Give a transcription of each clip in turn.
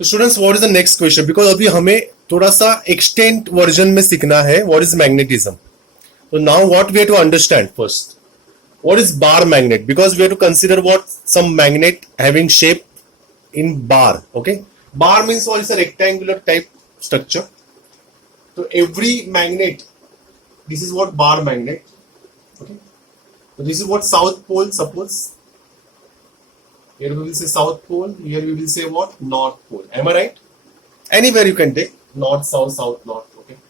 तो students what is the next question, because अभी हमें थोड़ा सा एक्सटेंट वर्जन में सीखना है व्हाट इज मैग्नेटिज्म. तो now what we have to understand first what is bar magnet, because we have to consider what some magnet having shape in bar. Okay, bar means what is a rectangular type structure. So every magnet, this is what bar magnet. Okay, so this is what south pole. Suppose here we will say south pole, here we will say what north pole. Am I right? Anywhere you can take north, south, south, north. Okay,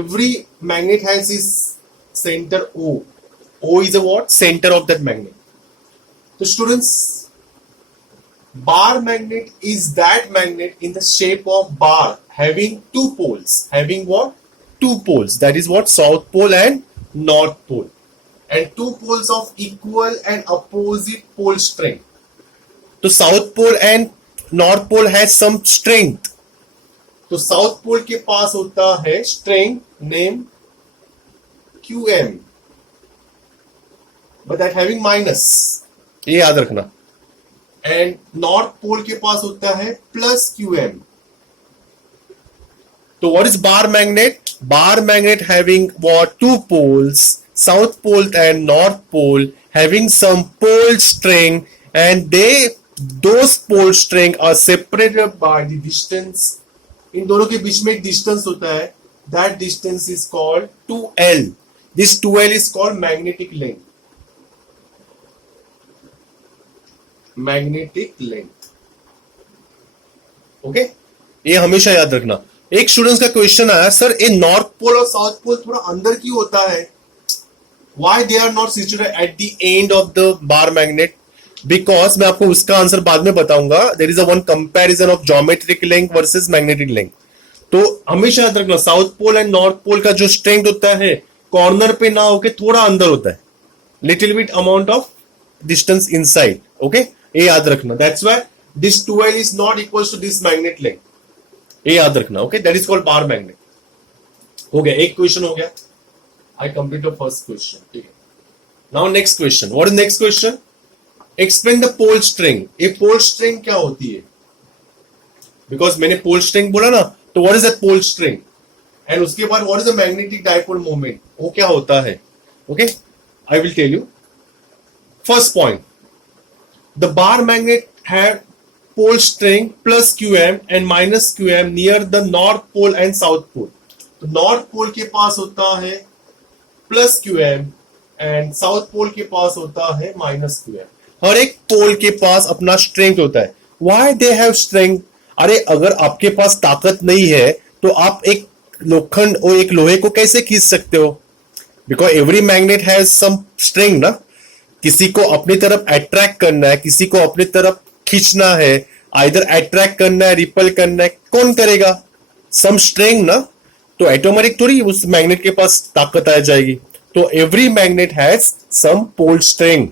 every magnet has its center O. O is a what? Center of that magnet. So students, bar magnet is that magnet in the shape of bar having two poles. Having what? Two poles. That is what? South pole and north pole. And two poles of equal and opposite pole strength. So south pole and north pole has some strength. तो south pole के पास होता है strength name QM. But that having minus, ये याद रखना. And north पोल के पास होता है प्लस QM. तो what is bar magnet? Bar magnet having what? Two poles, south pole and north pole having some pole string, and those pole string are separated by the distance. इन दोनों के बीच में एक डिस्टेंस होता है. That distance is called 2L. This 2L is called magnetic length. Magnetic length. Okay, ये हमेशा याद रखना. एक स्टूडेंट्स का क्वेश्चन आया, सर ये नॉर्थ पोल और साउथ पोल थोड़ा अंदर क्यों होता है? Why they are not situated at the end of the bar magnet? Because मैं आपको उसका आंसर बाद में बताऊंगा. There is a one comparison of geometric length versus magnetic length. तो हमेशा याद रखना, south pole and north pole का जो स्ट्रेंथ होता है कॉर्नर पे ना होके थोड़ा अंदर होता है. Little bit amount of distance inside. Okay, ये याद रखना. That's why this 2L is not equal to this magnet length. ये याद रखना. Okay, that is called bar magnet. हो गया, एक क्वेश्चन हो गया. I complete the first question. ठीक है, now next question. What is next question? Explain the pole string. ये पोल स्ट्रिंग क्या होती है? बिकॉज मैंने पोल स्ट्रिंग बोला ना, तो what is that pole string? And उसके बाद what is the magnetic dipole moment? वो क्या होता है? Okay, I will tell you. First point, the bar magnet have pole string plus QM and minus QM near the north pole and south pole. तो north pole के पास होता है plus QM and south pole के पास होता है minus QM. हर एक पोल के पास अपना स्ट्रेंथ होता है. Why they have strength? अरे अगर आपके पास ताकत नहीं है तो आप एक लोखंड और एक लोहे को कैसे खींच सकते हो? Because every magnet has some strength ना. किसी को अपनी तरफ अट्रैक्ट करना है, किसी को अपनी तरफ खींचना है. आइदर अट्रैक्ट करना है, रिपल करना है, कौन करेगा? सम स्ट्रेंथ ना. तो ऑटोमेटिक थोड़ी उस मैग्नेट के पास ताकत आ जाएगी. तो every magnet has some pole strength.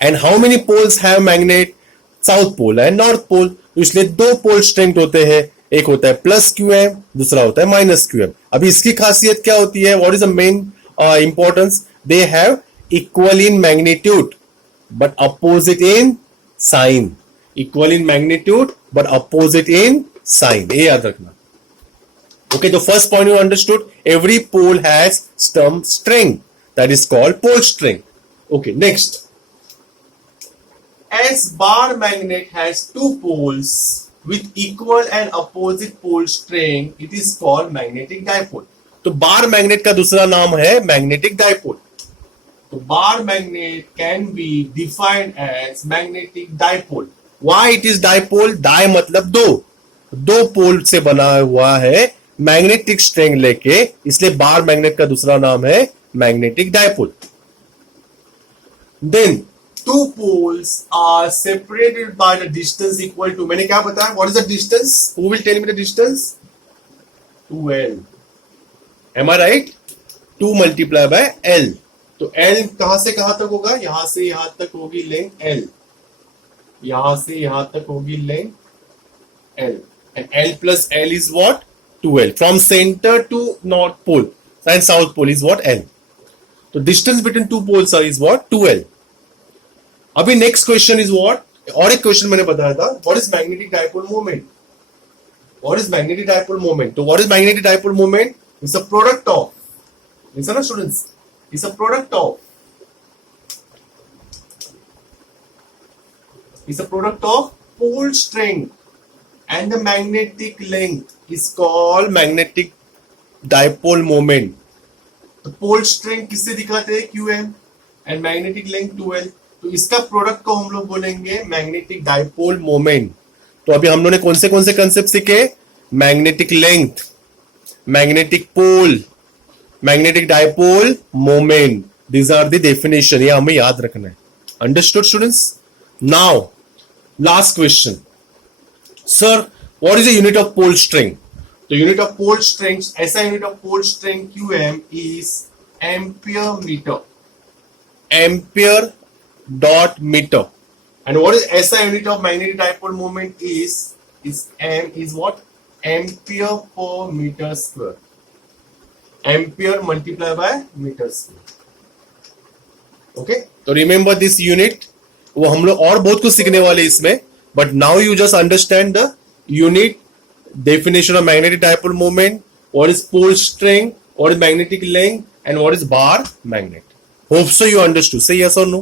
And how many poles have magnet? South pole and north pole. तो इसलिए दो पोल स्ट्रेंथ होते हैं. एक होता है प्लस QM, दूसरा होता है माइनस QM. अभी इसकी खासियत क्या होती है? What is the main importance? They have equal in magnitude but opposite in sign. Equal in magnitude but opposite in sign. ये याद रखना. Okay, the first point you understood. Every pole has some strength. That is called pole string. Okay, next. As bar magnet has two poles with equal and opposite pole string, it is called magnetic dipole. तो bar magnet का दूसरा नाम है magnetic dipole. तो bar magnet can be defined as magnetic dipole. Why it is dipole? Di मतलब दो पोल से बना हुआ है मैग्नेटिक स्ट्रिंग लेके, इसलिए बार मैग्नेट का दूसरा नाम है magnetic dipole. Then two poles are separated by the distance equal to, मैंने क्या बताया? What is the distance? Who will tell me the distance? 2L. Am I right? 2 multiply by L. तो L कहां से कहां तक होगा? यहां से यहां तक होगी लेंथ L. यहां से यहां तक होगी length L. And L plus L is what? 2L. From centre to north pole and south pole is what? L. So distance between two poles is what? 2L. अभी नेक्स्ट क्वेश्चन इज व्हाट? और एक question मैंने बताया था, what is magnetic dipole moment? What is magnetic dipole moment? तो what is magnetic dipole moment? It's a product of, listen ना students, it's a product of, is a product of pole strength and the magnetic length is called magnetic dipole moment. तो pole strength किससे दिखाते हैं? QM and magnetic length 2L. तो इसका product को हम लोग बोलेंगे मैग्नेटिक डायपोल मोमेंट. तो अभी हम लोगों ने कौन से कंसेप्ट सीखे? Magnetic length, magnetic pole, magnetic dipole moment. These are the definition. ये हमें याद रखना है. Understood students? Now last question, sir, what is the unit of pole strength? The unit of pole strength, ऐसा unit of pole strength QM is ampere meter, ampere dot meter. And what is ऐसा unit of magnetic dipole moment is M is what? Ampere per meter square. Ampere multiplied by meter square. Okay, so remember this unit. वो हम लोग और बहुत कुछ सीखने वाले इसमें, but now you just understand the unit, definition of magnetic dipole moment, what is pole strength, what is magnetic length, and what is bar magnet. Hope so you understood. Say yes और no?